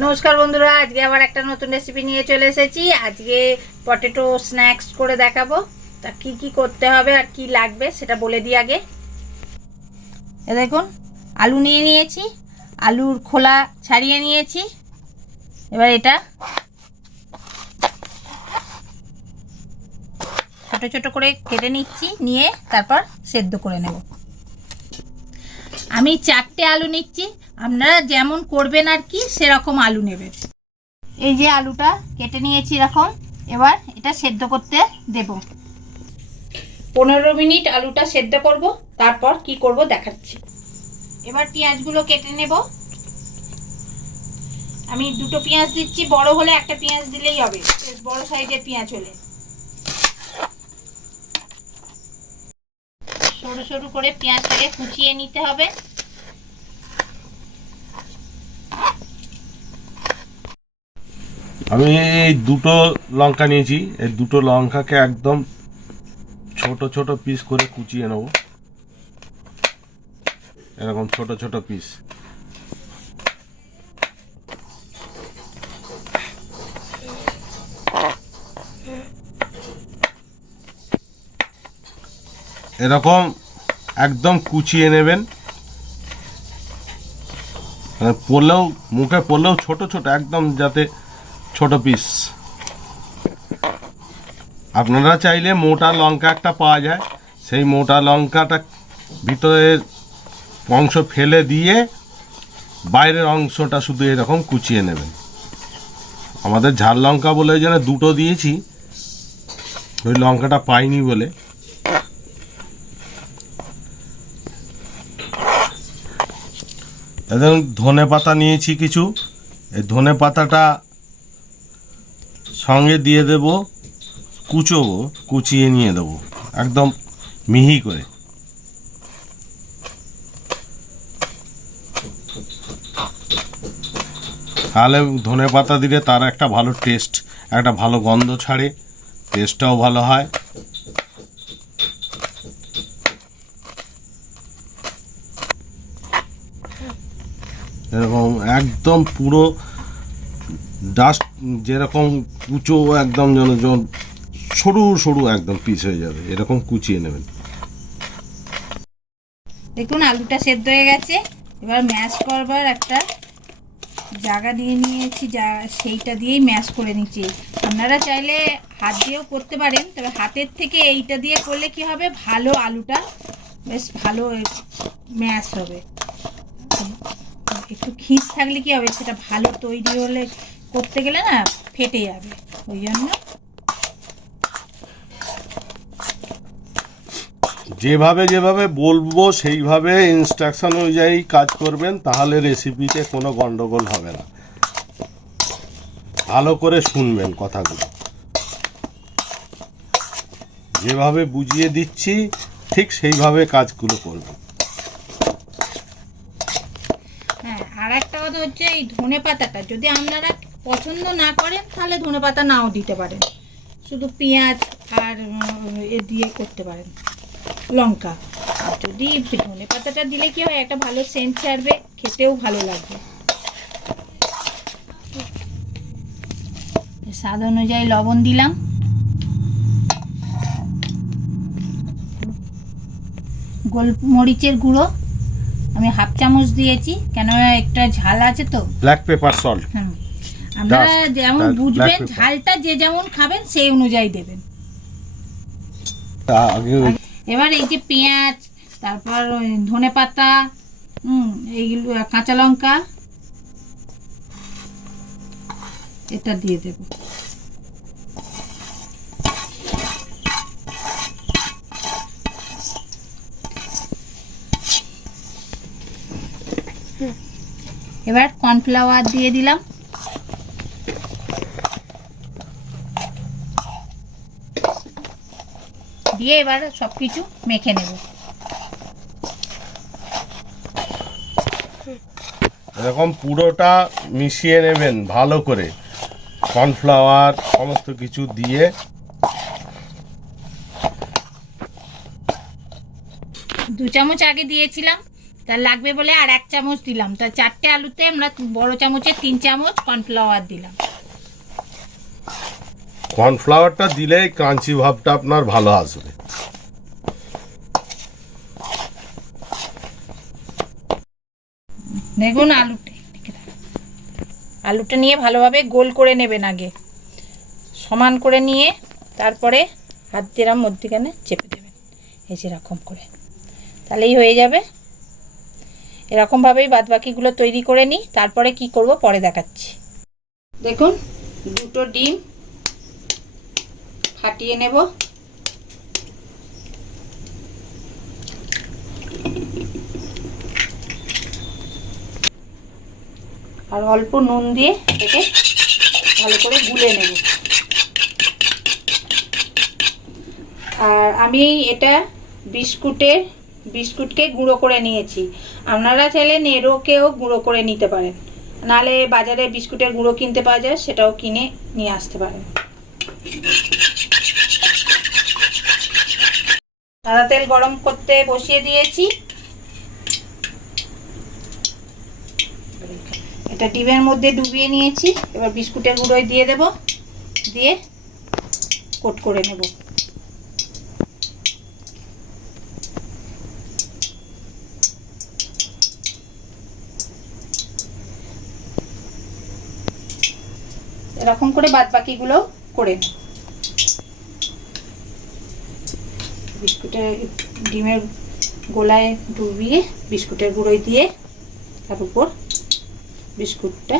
নমস্কার বন্ধুরা, আজকে আবার একটা নতুন রেসিপি নিয়ে চলে এসেছি। আজকে পটেটো স্ন্যাক্স করে দেখাবো। তা কি কি করতে হবে আর কি লাগবে সেটা বলে দিই আগে। এ দেখুন, আলু নিয়ে নিয়েছি, আলুর খোলা ছাড়িয়ে নিয়েছি। এবার এটা ছোট ছোট করে কেটে নিচ্ছি, নিয়ে তারপর সেদ্ধ করে নেব। আমি চারটে আলু নিচ্ছি আপনারা যেমন করবেন আর কি, সেরকম আলু নেবেন। এই যে আলুটা কেটে নিয়েছি এরকম এবার এটা সেদ্ধ করতে দেব। পনেরো মিনিট আলুটা সেদ্ধ করব, তারপর কি করব দেখাচ্ছি। এবার পেঁয়াজগুলো কেটে নেব। আমি দুটো পেঁয়াজ দিচ্ছি, বড় হলে একটা পেঁয়াজ দিলেই হবে, বড় সাইজের পেঁয়াজ হলে। সরু সরু করে পেঁয়াজটাকে কুচিয়ে নিতে হবে। আমি এই দুটো লঙ্কা নিয়েছি। এই দুটো লঙ্কাকে একদম ছোট ছোট পিস করে কুচিয়ে নেব। এরকম ছোট ছোট পিস এরকম একদম কুচিয়ে নেবেন। মানে পড়লেও মুখে পড়লেও ছোট ছোট, একদম যাতে ছোট পিস আপনারা চাইলে মোটা লঙ্কা একটা পাওয়া যায়। সেই মোটা লঙ্কাটা ভিতরের অংশ ফেলে দিয়ে বাইরের অংশটা শুধু এরকম কুচিয়ে নেবেন। আমাদের ঝাল লঙ্কা বলে জন্য দুটো দিয়েছি। ওই লঙ্কাটা পাইনি বলে। এবং ধনে পাতা নিয়েছি কিছু। এই ধনে পাতাটা সঙ্গে দিয়ে দেব, কুচোবো, কুচিয়ে নিয়ে দেবো, একদম মিহি করে। তাহলে ধনে পাতা দিলে তার একটা ভালো টেস্ট একটা ভালো গন্ধ ছাড়ে টেস্টটাও ভালো হয়। এরকম একদম পুরো ডাস্ট যেরকম কুচো একদম যেন সরু সরু একদম পিস হয়ে যাবে, এরকম কুচিয়ে নেবেন। দেখুন, আলুটা সেদ্ধ হয়ে গেছে। এবার ম্যাশ করবার একটা জায়গা দিয়ে নিয়েছি, যা সেইটা দিয়েই ম্যাশ করে নিচ্ছি। আপনারা চাইলে হাত দিয়েও করতে পারেন, তবে হাতের থেকে এইটা দিয়ে করলে কি হবে? ভালো আলুটা বেশ ভালো ম্যাশ হবে। একটু খিস থাকলে কি হবে? সেটা ভালো তৈরি হলে করতে গেলে না ফেটে যাবে ওই জন্য। যেভাবে যেভাবে বলব সেইভাবে ইনস্ট্রাকশন অনুযায়ী কাজ করবেন তাহলে রেসিপিতে কোনো গন্ডগোল হবে না। ভালো করে শুনবেন কথাগুলো। যেভাবে বুঝিয়ে দিচ্ছি ঠিক সেইভাবে কাজগুলো করবেন। হ্যাঁ আর একটা কথা হচ্ছে এই ধনে পাতাটা যদি আপনারা পছন্দ না করেন তাহলে ধনে পাতা নাও দিতে পারেন। শুধু পেঁয়াজ আর এ দিয়ে করতে পারেন। লঙ্কা। আর যদি ধনে পাতাটা দিলে কি হয় একটা ভালো সেন্ট ছাড়বে খেতেও ভালো লাগবে। স্বাদ অনুযায়ী লবণ দিলাম। গোলমরিচের গুঁড়ো। আমি হাফ চামচ দিয়েছি কেন একটা ঝাল আছে তো। ব্ল্যাক পেপার সল্ট হুম আপনারা যেমন বুঝবেন ঝালটা যে যেমন খাবেন সেই অনুযায়ী দেবেন। এবার এই যে পেঁয়াজ তারপর ধনে পাতা এইগুলো কাঁচা লঙ্কা এটা দিয়ে দেব। এবার কর্নফ্লাওয়ার দিয়ে দিলাম। দিয়ে এবার সব কিছু মেখে নেব। এরকম পুরোটা মিশিয়ে নেবেন ভালো করে। কর্নফ্লাওয়ার সমস্ত কিছু দিয়ে। দু চামচ আগে দিয়েছিলাম তা লাগবে বলে আর এক চামচ দিলাম। তা চারটে আলুতে আমরা বড় চামচে তিন চামচ কর্নফ্লাওয়ার দিলাম। কর্নফ্লাওয়ারটা দিলে ক্রাঞ্চি ভাবটা আপনার ভালো আসবে। দেখুন আলুটা আলুটা নিয়ে ভালোভাবে গোল করে নেবেন আগে। সমান করে নিয়ে তারপরে হাত দিলাম মধ্যিখানে চেপে দেবেন। এই যে এরকম করে। তাহলেই হয়ে যাবে। এরকমভাবেই বাদবাকিগুলো তৈরি করে নিই। তারপরে কি করব? পরে দেখাচ্ছি। দেখুন, দুটো ডিম ফাটিয়ে নেব। আর অল্প নুন দিয়ে এটাকে ভালো করে গুলে নেব। আর আমি এটা বিস্কুটের, বিস্কুটকে গুঁড়ো করে নিয়েছি। আপনারা চাইলে নেড়োকেও গুঁড়ো করে নিতে পারেন। নাহলে বাজারে বিস্কুটের গুঁড়ো কিনতে পাওয়া যায়, সেটাও কিনে নিয়ে আসতে পারেন। সাদা তেল গরম করতে বসিয়ে দিয়েছি। এটা ডিমের মধ্যে ডুবিয়ে নিয়েছি। এবার বিস্কুটের গুঁড়োয় দিয়ে দেব। দিয়ে কোট করে নেব। এরকম করে বাদ বাকিগুলো করে। বিস্কুটের ডিমের গোলায় ডুবিয়ে বিস্কুটের গুঁড়োয় দিয়ে তার উপর বিস্কুটটা,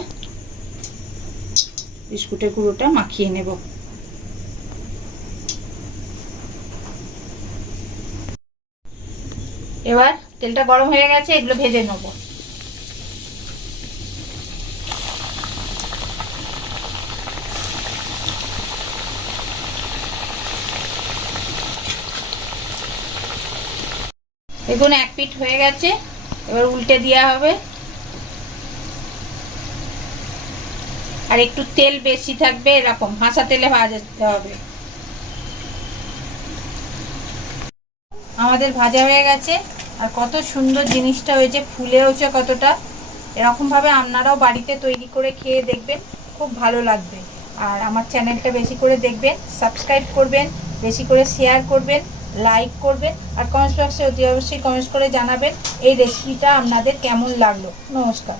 বিস্কুটের গুঁড়োটা মাখিয়ে নেব। এবার তেলটা গরম হয়ে গেছে, এগুলো ভেজে নেব। দেখুন, এক পিঠ হয়ে গেছে। এবার উল্টে দেওয়া হবে। আর একটু তেল বেশি থাকবে, এরকম হাঁসা তেলে ভাজতে হবে। আমাদের ভাজা হয়ে গেছে। আর কত সুন্দর জিনিসটা হয়েছে, ফুলেওছে কতটা। এরকমভাবে আপনারাও বাড়িতে তৈরি করে খেয়ে দেখবেন, খুব ভালো লাগবে। আর আমার চ্যানেলটা বেশি করে দেখবেন, সাবস্ক্রাইব করবেন, বেশি করে শেয়ার করবেন। লাইক করবেন আর কমেন্টস বক্সে অতি অবশ্যই কমেন্টস করে জানাবেন এই রেসিপিটা আপনাদের কেমন লাগল। নমস্কার।